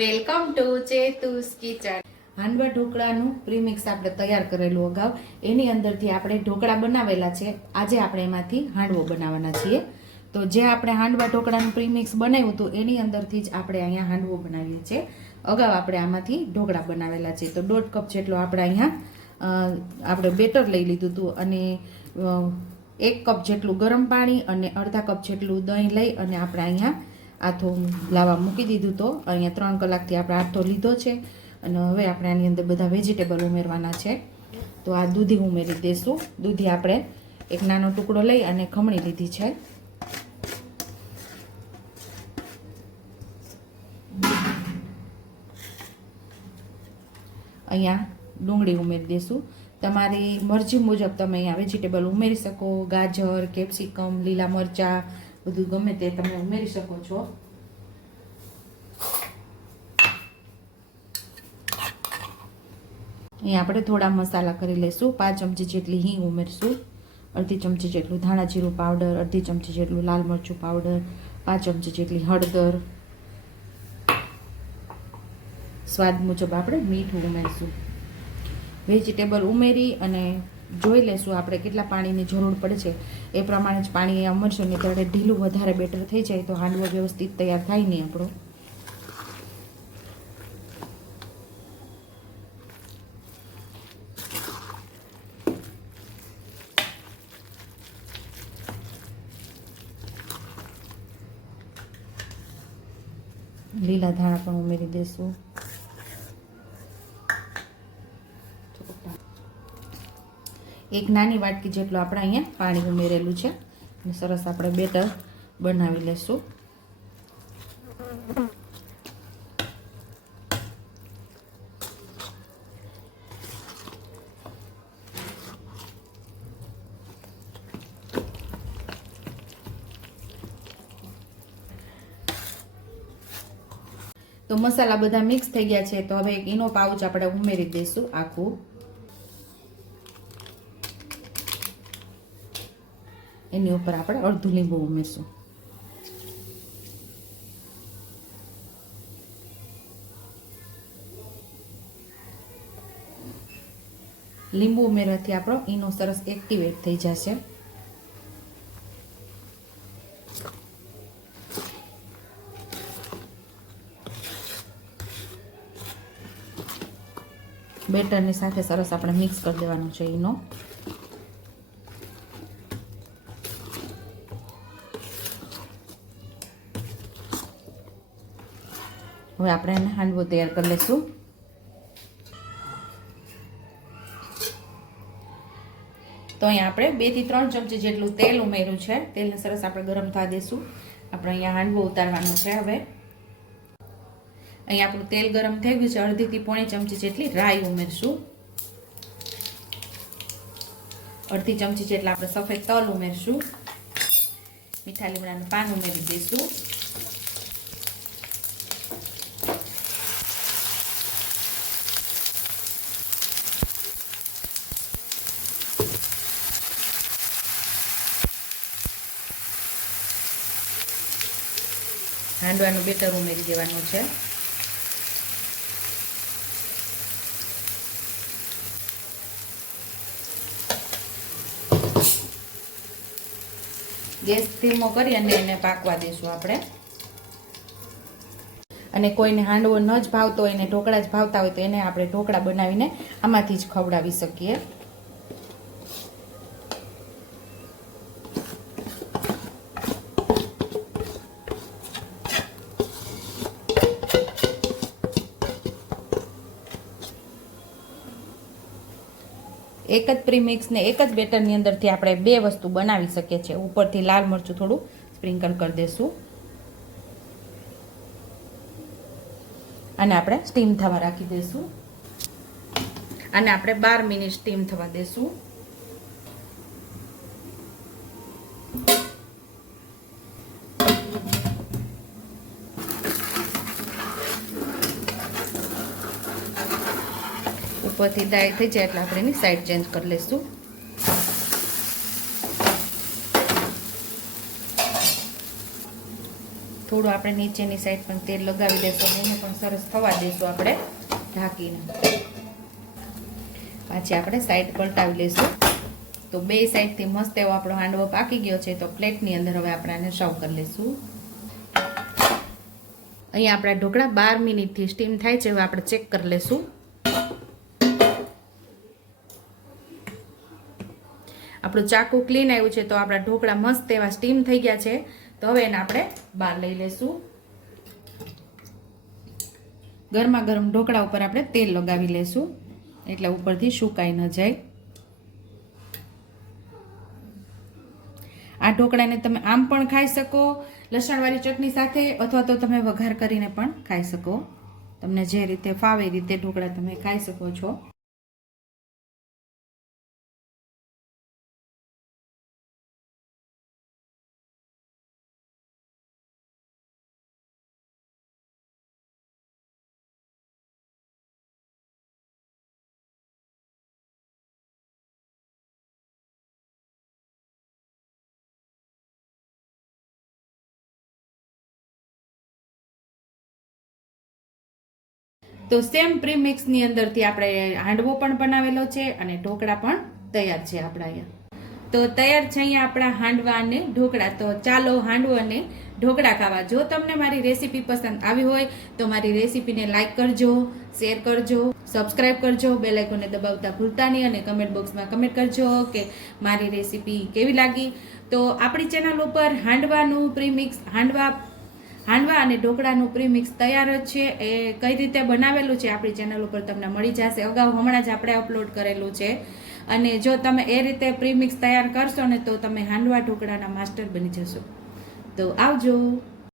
Welcome to Chetu's kitchen. Handva ઢોકળાનું premix આપણે તૈયાર કરેલું અગાઉ. એની અંદરથી આપણે ઢોકળા બનાવેલા છે. આજે આપણે એમાંથી હાંડવો બનાવવાના છીએ. તો જે આપણે હાંડવા ઢોકળાનું પ્રીમિક્સ બનાવ્યું હતું, એની અંદરથી જ આપણે અહીંયા હાંડવો બનાવીએ છીએ. અગાઉ આપણે આમાંથી ઢોકળા બનાવેલા છે. તો દોઢ કપ જેટલો આપણે અહીંયા આપણે બેટર લઈ લીધું હતું અને એક કપ જેટલું ગરમ પાણી અને અડધા કપ જેટલું દહીં લઈ અને આપણે અહીંયા આથો લાવા મૂકી દીધું તો અહીંયા ત્રણ કલાકથી આપણે આથો લીધો છે અને હવે આપણે આની અંદર બધા વેજીટેબલ ઉમેરવાના છે. તો આ દૂધી ઉમેરી દઈશું દૂધી આપણે એક નાનો ટુકડો લઈ અને ખમણી લીધી છે. અહીંયા ડુંગળી ઉમેરી દઈશું તમારી મરજી મુજબ તમે અહીંયા વેજીટેબલ ઉમેરી શકો. ગાજર, કેપ્સિકમ, લીલા મરચાં બધું ગમે તે તમે ઉમેરી શકો છો. અહીંયા આપણે થોડા મસાલા કરી લઈશું પાંચ ચમચી જેટલી હિંગ ઉમેરશું. અડધી ચમચી જેટલું ધાણા જીરું પાવડર, અડધી ચમચી જેટલું લાલ મરચું પાવડર, પાંચ ચમચી જેટલી હળદર. સ્વાદ મુજબ આપણે મીઠું ઉમેરશું. વેજીટેબલ ઉમેરી અને જોઈ લેશું આપણે કેટલા પાણીની જરૂર પડે છે. એ પ્રમાણે જ પાણી ઉમેરશું નહીં ત્યારે ઢીલું વધારે બેટર થઈ જાય. તો હાંડવો વ્યવસ્થિત તૈયાર થાય નહીં આપણો. લીલા ધાણા પણ ઉમેરી દઈશું એક નાની વાટકી જેટલું આપણે અહીંયા પાણી ઉમેરેલું છે. અને સરસ આપણે બેટર બનાવી લેશું. તો મસાલા બધા મિક્સ થઈ ગયા છે, તો હવે એક ઈનો પાઉચ આપણે ઉમેરી દઈશું આખું. એની ઉપર આપણે અડધું લીંબુ ઉમેરશું. લીંબુ ઉમેરવાથી આપણો ઈનો સરસ એક્ટિવેટ થઈ જશે. બેટરની સાથે સરસ આપણે મિક્સ કરી દેવાનું છે ઈનો. હવે આપણે એને હાંડવો તૈયાર કરી લઈશું તો અહીંયા આપણે બેથી ત્રણ ચમચી જેટલું તેલ ઉમેર્યું છે. તેલને સરસ આપણે ગરમ થવા દઈશું આપણે અહીંયા હાંડવો ઉતારવાનો છે હવે. અહીંયા આપણું તેલ ગરમ થઈ ગયું છે. અડધીથી પોણી ચમચી જેટલી રાઈ ઉમેરશું. અડધી ચમચી જેટલા આપણે સફેદ તલ ઉમેરશું. મીઠા લીમડાનું પાન ઉમેરી દઈશું હાંડવાનું બેટર ઉમેરી દેવાનું છે. ગેસ ધીમો કરી અને એને પાકવા દઈશું આપણે. અને કોઈને હાંડવો ન જ ભાવતો હોય ને ઢોકળા જ ભાવતા હોય તો એને આપણે ઢોકળા બનાવીને આમાંથી જ ખવડાવી શકીએ. એક જ પ્રીમિક્સને એક જ બેટરની અંદરથી આપણે બે વસ્તુ બનાવી શકીએ છીએ. ઉપરથી લાલ મરચું થોડું સ્પ્રિંકલ કરી દઈશું અને આપણે સ્ટીમ થવા રાખી દઈશું અને આપણે બાર મિનિટ સ્ટીમ થવા દઈશું ઉપરથી દાય થઈ જાય એટલે આપણે એની સાઈડ ચેન્જ કરી લઈશું. થોડું આપણે નીચેની સાઈડ પણ તેલ લગાવી દેશું અને એને પણ સરસ થવા દઈશું આપણે ઢાંકીને. પાછી આપણે સાઈડ પલટાવી લઈશું. તો બે સાઈડથી મસ્ત એવો આપણો હાંડવો પાકી ગયો છે તો પ્લેટની અંદર હવે આપણે આને સર્વ કરી લઈશું. અહીંયા આપણા ઢોકળા બાર મિનિટથી સ્ટીમ થાય છે, હવે આપણે ચેક કરી લઈશું. આપણું ચાકુ ક્લીન આવ્યું છે, તો આપણા ઢોકળા મસ્ત એવા સ્ટીમ થઈ ગયા છે. તો હવે એને આપણે બહાર લઈ લઈશું ગરમા ગરમ ઢોકળા ઉપર આપણે તેલ લગાવી લઈશું એટલે ઉપરથી સુકાઈ ન જાય. આ ઢોકળાને તમે આમ પણ ખાઈ શકો, લસણવાળી ચટણી સાથે, અથવા તો તમે વઘાર કરીને પણ ખાઈ શકો. તમને જે રીતે ફાવે એ રીતે ઢોકળા તમે ખાઈ શકો છો. તો સેમ પ્રીમિક્સની અંદરથી આપણે હાંડવો પણ બનાવેલો છે અને ઢોકળા પણ તૈયાર છે આપણા અહીંયા. તો તૈયાર છે અહીંયા આપણા હાંડવા અને ઢોકળા. તો ચાલો હાંડવો અને ઢોકળા ખાવા. જો તમને મારી રેસીપી પસંદ આવી હોય તો મારી રેસીપીને લાઇક કરજો, શેર કરજો, સબસ્ક્રાઇબ કરજો આઇકોને દબાવતા ભૂલતા નહીં અને કમેન્ટ બોક્સમાં કમેન્ટ કરજો કે મારી રેસીપી કેવી લાગી. તો આપણી ચેનલ ઉપર હાંડવાનું પ્રીમિક્સ, હાંડવા હાંડવા અને ઢોકળાનું પ્રીમિક્સ તૈયાર જ છે. એ કઈ રીતે બનાવેલું છે આપણી ચેનલ ઉપર તમને મળી જશે. અગાઉ હમણાં જ આપણે અપલોડ કરેલું છે. અને જો તમે એ રીતે પ્રીમિક્સ તૈયાર કરશો ને તો તમે હાંડવા ઢોકળાના માસ્ટર બની જશો. તો આવજો.